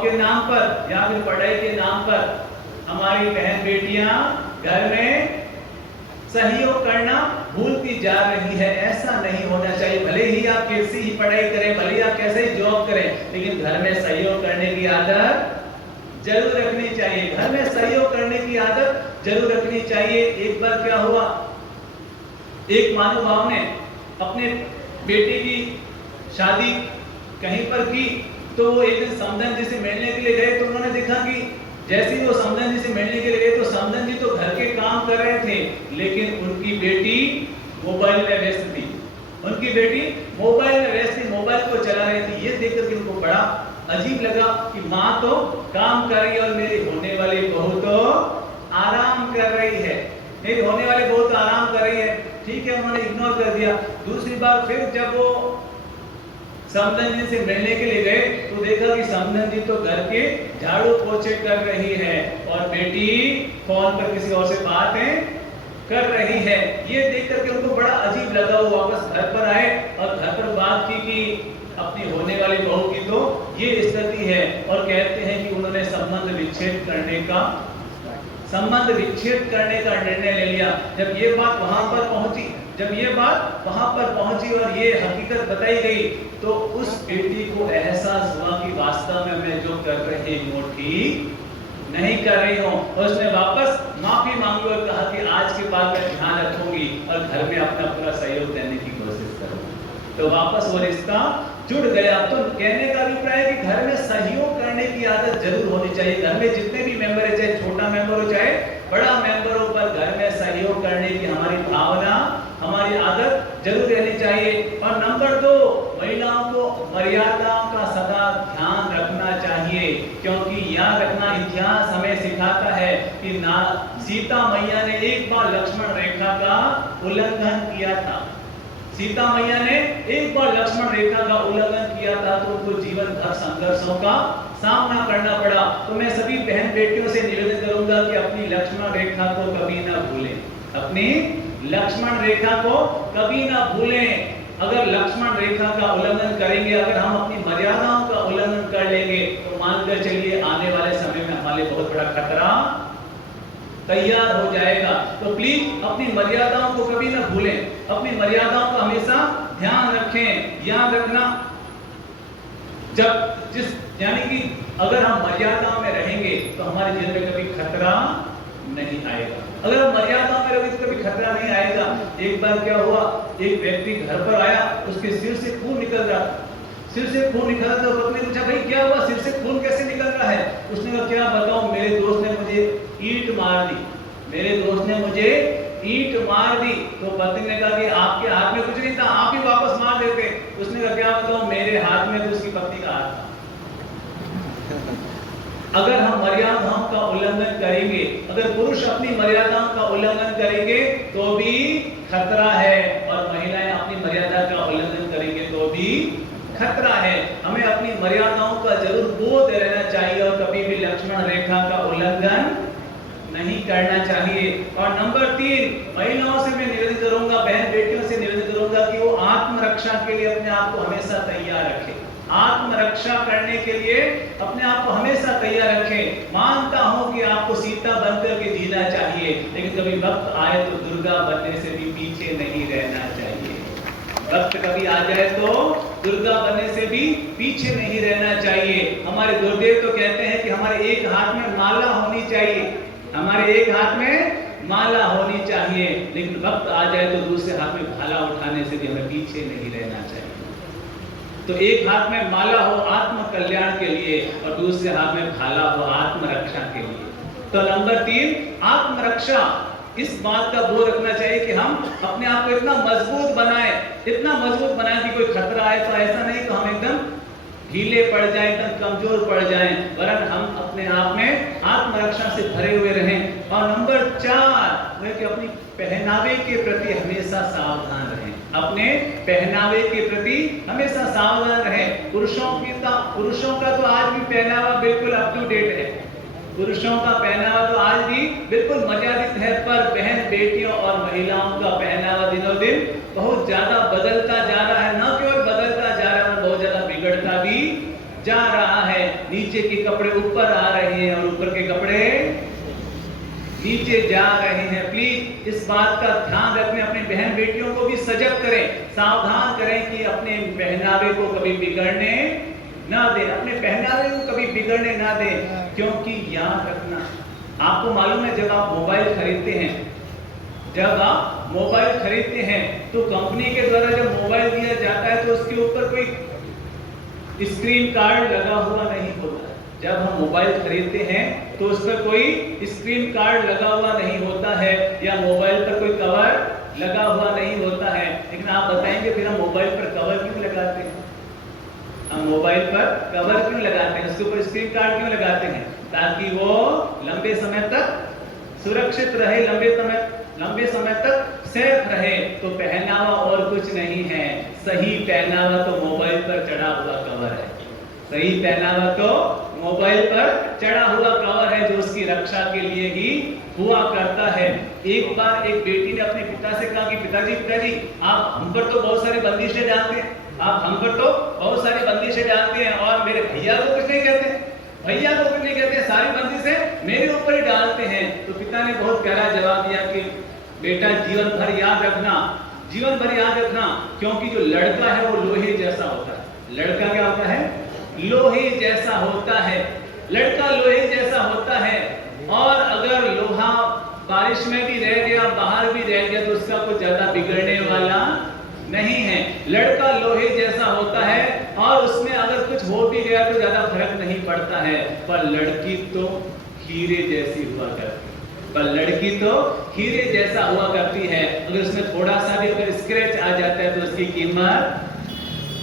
Job के नाम पर या फिर पढ़ाई के नाम पर हमारी बहन बेटियां घर में सहयोग करना भूलती जा रही है। ऐसा नहीं होना चाहिए। भले ही आप कैसी ही पढ़ाई करें, भले ही आप कैसे ही जॉब करें, लेकिन घर में सहयोग करने की आदत जरूर रखनी चाहिए। घर में सहयोग करने की आदत जरूर रखनी चाहिए। एक बार क्या हुआ, एक महानुभाव ने अपने बेटे की शादी कहीं पर की, तो वो एक दिन समधन जी से मिलने के लिए गए। तो उन्होंने देखा कि जैसे ही वो समधन जी से मिलने के लिए गए तो समधन जी तो घर के काम कर रहे थे, लेकिन उनकी बेटी मोबाइल में व्यस्त थी। उनकी बेटी मोबाइल में व्यस्त थी, मोबाइल को चला रही थी। ये देखकर के उनको बड़ा अजीब लगा कि माँ तो काम कर रही है और मेरी होने वाली बहू तो आराम कर रही है। मेरी होने वाली बहू तो आराम कर रही है। ठीक है, उन्होंने इग्नोर कर दिया। दूसरी बार फिर जब वो समधन जी से मिलने के लिए गए तो देखा कि समधन जी तो घर के झाड़ू पोछे कर रही है और बेटी फोन पर किसी और से बातें कर रही है। ये देख करके उनको बड़ा अजीब लगा। वो वापस घर पर आए और घर पर बात की कि अपनी होने वाली बहू की तो ये स्थिति है, और कहते हैं कि उन्होंने संबंध विच्छेद करने का निर्णय ले लिया। जब ये बात वहां पर पहुंची और ये हकीकत बताई गई तो उस बेटी को एहसास हुआ कि वास्तव में मैं जो कर रही हूँ ठीक नहीं कर रही हूँ। और उसने वापस माफी मांगी और कहा कि आज के बाद मैं ध्यान रखूंगी और घर में अपना पूरा सहयोग देने की कोशिश करूंगी। तो वापस वो रिश्ता जुड़ गया। तो कहने का अभिप्राय है कि घर में सहयोग करने की आदत जरूर होनी चाहिए। घर में जितने भी मेंबर है, चाहे छोटा मेंबर हो चाहे बड़ा मेंबर हो, पर घर में सहयोग करने की हमारी भावना, हमारी आदत जरूर रहनी चाहिए। और नंबर 2, महिलाओं को मर्यादाओं का सदा ध्यान रखना चाहिए, क्योंकि याद रखना इतिहास हमें सिखाता है कि सीता मैया ने एक बार लक्ष्मण रेखा का उल्लंघन किया था। सीता मैया ने एक बार लक्ष्मण रेखा का उल्लंघन किया था तो उनको जीवन भर संघर्षों का सामना करना पड़ा। तो मैं सभी बहन बेटियों से निवेदन करूंगा कि अपनी लक्ष्मण रेखा को कभी ना भूलें। अपनी लक्ष्मण रेखा को कभी ना भूलें। अगर लक्ष्मण रेखा का उल्लंघन करेंगे, अगर हम अपनी मर्यादाओं का उल्लंघन कर लेंगे, तो मानकर चलिए आने वाले समय में हमारे बहुत बड़ा खतरा तैयार हो जाएगा। तो प्लीज अपनी मर्यादाओं को कभी ना भूलें। अपनी मर्यादाओं का हमेशा ध्यान रखें। याद रखना, यानी कि अगर हम मर्यादाओं में रहेंगे तो हमारे जीवन में कभी खतरा नहीं आएगा। अगर हम मर्यादाओं में रहेंगे तो कभी खतरा नहीं आएगा। एक बार क्या हुआ, एक व्यक्ति घर पर आया, उसके सिर से खून निकल रहा था। तो पत्नी ने पूछा, भाई क्या हुआ, सिर से खून कैसे निकल रहा है? उसने कहा, क्या बताऊं, मेरे दोस्त ने मुझे ईंट मार दी। तो पत्नी ने कहा कि आपके हाथ में कुछ नहीं था, आप ही वापस मार देते। उसने कहा, क्या बताऊं, मेरे हाथ में तो उसकी पत्नी का हाथ था। अगर हम मर्यादाओं का उल्लंघन करेंगे, अगर पुरुष अपनी मर्यादाओं का उल्लंघन करेंगे तो भी खतरा है, और महिलाएं अपनी मर्यादा का उल्लंघन करेंगे तो भी खतरा है। हमें अपनी मर्यादाओं का जरूर बोध रहना चाहिए और कभी भी लक्ष्मण रेखा का उल्लंघन नहीं करना चाहिए। और नंबर 3, महिलाओं से मैं निवेदन करूंगा, बहन बेटियों से निवेदन करूंगा कि वो आत्मरक्षा के लिए अपने आप को हमेशा तैयार रखें। आत्मरक्षा करने के लिए अपने आप को हमेशा तैयार रखें। मानता हूं कि आपको सीता बनकर के जीना चाहिए, लेकिन कभी वक्त आए तो दुर्गा बनने से भी पीछे नहीं रहना चाहिए। वक्त कभी आ जाए तो दुर्गा बनने से भी पीछे नहीं रहना चाहिए। हमारे गुरुदेव तो कहते हैं कि हमारे एक हाथ में माला होनी चाहिए, लेकिन वक्त आ जाए तो दूसरे हाथ में भाला उठाने से भी हमें पीछे नहीं रहना चाहिए। तो एक हाथ में माला हो आत्म कल्याण के लिए और दूसरे हाथ में भाला हो आत्मरक्षा के लिए। तो नंबर 3, आत्मरक्षा। इस बात का बोध रखना चाहिए कि हम अपने आप को इतना मजबूत बनाएं कि कोई खतरा आए तो ऐसा नहीं कि हम एकदम ढीले पड़ जाएं, एकदम कमजोर पड़ जाएं, वरन हम अपने आप में आत्मरक्षा से भरे हुए रहें। और नंबर 4, वह कि अपनी पहनावे के प्रति हमेशा सावधान रहें। अपने पहनावे के प्रति हमेशा सावधान रहें। पुरुषों का तो आज भी पहनावा बिल्कुल अप टू डेट है। पुरुषों का पहनावा तो आज भी बिल्कुल मर्यादित है, पर बहन बेटियों और महिलाओं का पहनावा दिनों दिन बहुत ज्यादा बदलता जा रहा है। न केवल बदलता जा रहा है, बहुत ज्यादा बिगड़ता भी जा रहा है। नीचे के कपड़े जा रहे हैं। प्लीज इस बात का ध्यान रखने, अपनी बहन बेटियों को भी सजग करें, सावधान करें कि अपने पहनावे को कभी बिगड़ने ना दें, अपने पहनावे को कभी बिगड़ने ना दें। क्योंकि याद रखना, आपको मालूम है जब आप मोबाइल खरीदते हैं, जब आप मोबाइल खरीदते हैं तो कंपनी के द्वारा जब मोबाइल दिया जाता है तो उसके ऊपर कोई स्क्रीन कार्ड लगा हुआ नहीं होता। जब हम मोबाइल खरीदते हैं तो उस पर कोई स्क्रीन कार्ड लगा हुआ नहीं होता है या मोबाइल पर कोई कवर लगा हुआ नहीं होता है। लेकिन आप बताएंगे फिर हम मोबाइल पर कवर क्यों लगाते हैं? हम मोबाइल पर कवर क्यों लगाते हैं, उसके ऊपर स्क्रीन कार्ड क्यों लगाते हैं? ताकि वो लंबे समय तक सुरक्षित रहे, लंबे समय तक सेफ रहे। तो पहनावा और कुछ नहीं है, सही पहनावा तो मोबाइल पर चढ़ा हुआ कवर है। सही पहनावा तो मोबाइल पर चढ़ा हुआ कवर है जो उसकी रक्षा के लिए ही हुआ करता है। एक बार एक बेटी ने अपने पिता से कहा कि पिताजी आप हम पर तो बहुत सारी बंदिशें डालते हैं, आप हम पर तो बहुत सारी बंदिशें डालते हैं और मेरे भैया को कुछ नहीं कहते, भैया को कुछ नहीं कहते, सारी बंदिशें मेरे ऊपर ही डालते हैं। तो पिता ने बहुत प्यारा जवाब दिया कि बेटा जीवन भर याद रखना, जीवन भर याद रखना, क्योंकि जो लड़का है वो लोहे जैसा होता है। लड़का क्या होता है? लोहे जैसा होता है। लड़का लोहे जैसा होता है और अगर लोहा बारिश में भी रह गया, बाहर भी रह गया तो उसका कुछ ज्यादा बिगड़ने वाला नहीं है। लड़का लोहे जैसा होता है और उसमें अगर कुछ हो भी गया तो ज्यादा फर्क नहीं पड़ता है। पर लड़की तो हीरे जैसी हुआ करती है, पर लड़की तो हीरे जैसा हुआ करती है। अगर उसमें थोड़ा सा भी अगर स्क्रैच आ जाता है तो उसकी कीमत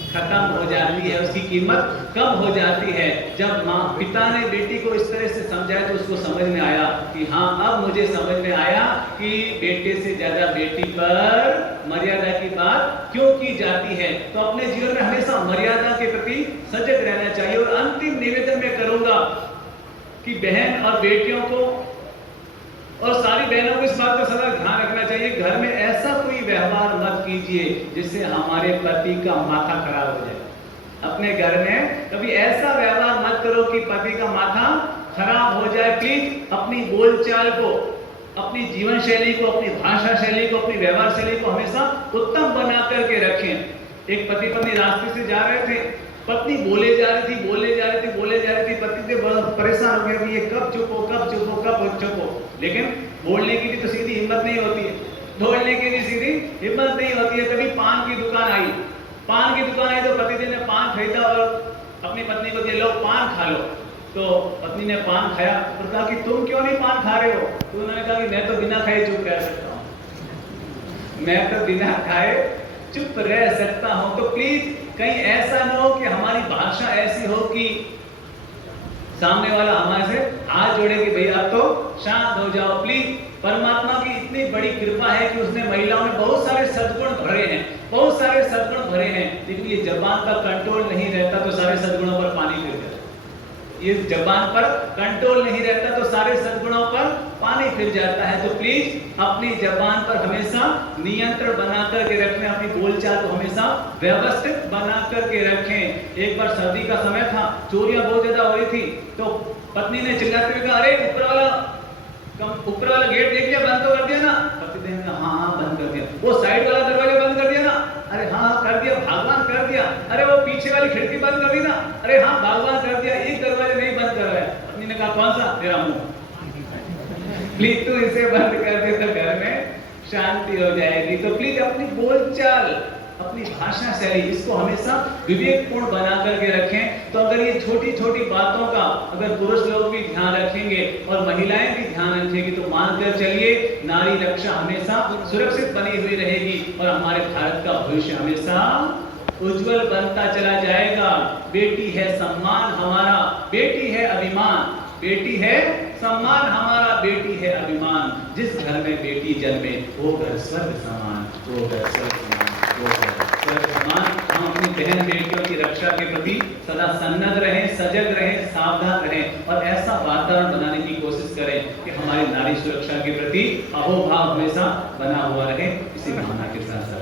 खत्म हो जाती है, उसकी कीमत कम हो जाती है। जब माँ पिता ने बेटी को इस तरह से समझाया तो उसको समझ में आया कि हाँ, अब मुझे समझ में आया कि बेटे से ज्यादा बेटी पर मर्यादा की बात क्यों की जाती है। तो अपने जीवन में हमेशा मर्यादा के प्रति सजग रहना चाहिए। और अंतिम निवेदन मैं करूंगा कि बहन और बेटियों को और सारी बहनों को इस बात का सदा ध्यान रखना चाहिए, घर में ऐसा कोई व्यवहार मत कीजिए जिससे हमारे पति का माथा खराब हो जाए। अपने घर में कभी ऐसा व्यवहार मत करो कि पति का माथा खराब हो जाए। प्लीज अपनी बोलचाल को, अपनी जीवन शैली को, अपनी भाषा शैली को, अपनी व्यवहार शैली को हमेशा उत्तम बना करके रखें। एक पति पत्नी रास्ते से जा रहे थे, पत्नी बोले जा रही थी। पति से परेशान हो गया कि ये कब चुप हो। लेकिन बोलने की भी तो सीधी हिम्मत नहीं होती है, बोलने की भी सीधी हिम्मत नहीं होती है। कभी पान की दुकान आई तो पतिदेव ने पान खरीदा और अपनी पत्नी को दिया, लो पान खा लो। तो पत्नी ने पान खाया और कहा कि तुम क्यों नहीं पान खा रहे हो? तो उन्होंने कहा कि मैं तो बिना खाए चुप रह सकता हूँ, मैं तो बिना खाए चुप रह सकता हूं। तो प्लीज कहीं ऐसा ना हो कि हमारी भाषा ऐसी हो कि सामने वाला हमारे से हाथ जोड़े कि भैया आप तो शांत हो जाओ। प्लीज, परमात्मा की इतनी बड़ी कृपा है कि उसने महिलाओं में बहुत सारे सद्गुण भरे हैं, लेकिन ये जबान का कंट्रोल नहीं रहता तो सारे सद्गुणों पर पानी फिर जाता है। ये जबान पर कंट्रोल नहीं रहता तो सारे सद्गुणों पर पानी फिर जाता है। तो प्लीज अपनी जबान पर हमेशा नियंत्रण बना करके रखें, अपनी बोलचाल को हमेशा व्यवस्थित बना करके रखें। एक बार सर्दी का समय था, चोरियां बहुत ज्यादा हो रही थी, तो पत्नी ने चिल्लाते हुए कहा, अरे ऊपर वाला गेट देख लिया, बंद तो कर दिया ना? पतिदेव ने हाँ बंद कर दिया। वो साइड वाला दरवाजा बंद कर दिया ना? अरे हाँ कर दिया। भगवान कर दिया। अरे वो पीछे वाली खिड़की बंद कर दी ना? अरे हाँ भगवान कर दिया। एक दरवाजा नहीं बंद कर रहा है। पत्नी ने कहा कौन सा? तेरा मुंह। प्लीज तू इसे बंद कर दे तो घर में शांति हो जाएगी। तो प्लीज अपनी बोलचाल, अपनी भाषा शैली, इसको हमेशा विवेकपूर्ण बना करके रखें। तो अगर ये छोटी छोटी बातों का अगर पुरुष लोग भी ध्यान रखेंगे और महिलाएं भी ध्यान रखेंगी तो मानकर चलिए नारी रक्षा हमेशा सुरक्षित बनी हुई रहेगी और हमारे भारत का भविष्य हमेशा उज्जवल बनता चला जाएगा। बेटी है सम्मान हमारा, बेटी है अभिमान, बेटी है सम्मान हमारा, बेटी है अभिमान। जिस घर में बेटी जन्मे वो घर स्वर्ग समान, वो घर स्वर्ग समान। हम अपनी बहन बेटियों की रक्षा के प्रति सदा सन्नद्ध रहें, सजग रहें, सावधान रहें और ऐसा वातावरण बनाने की कोशिश करें कि हमारी नारी सुरक्षा के प्रति अहोभाव हमेशा बना हुआ रहे। इसी भावना के साथ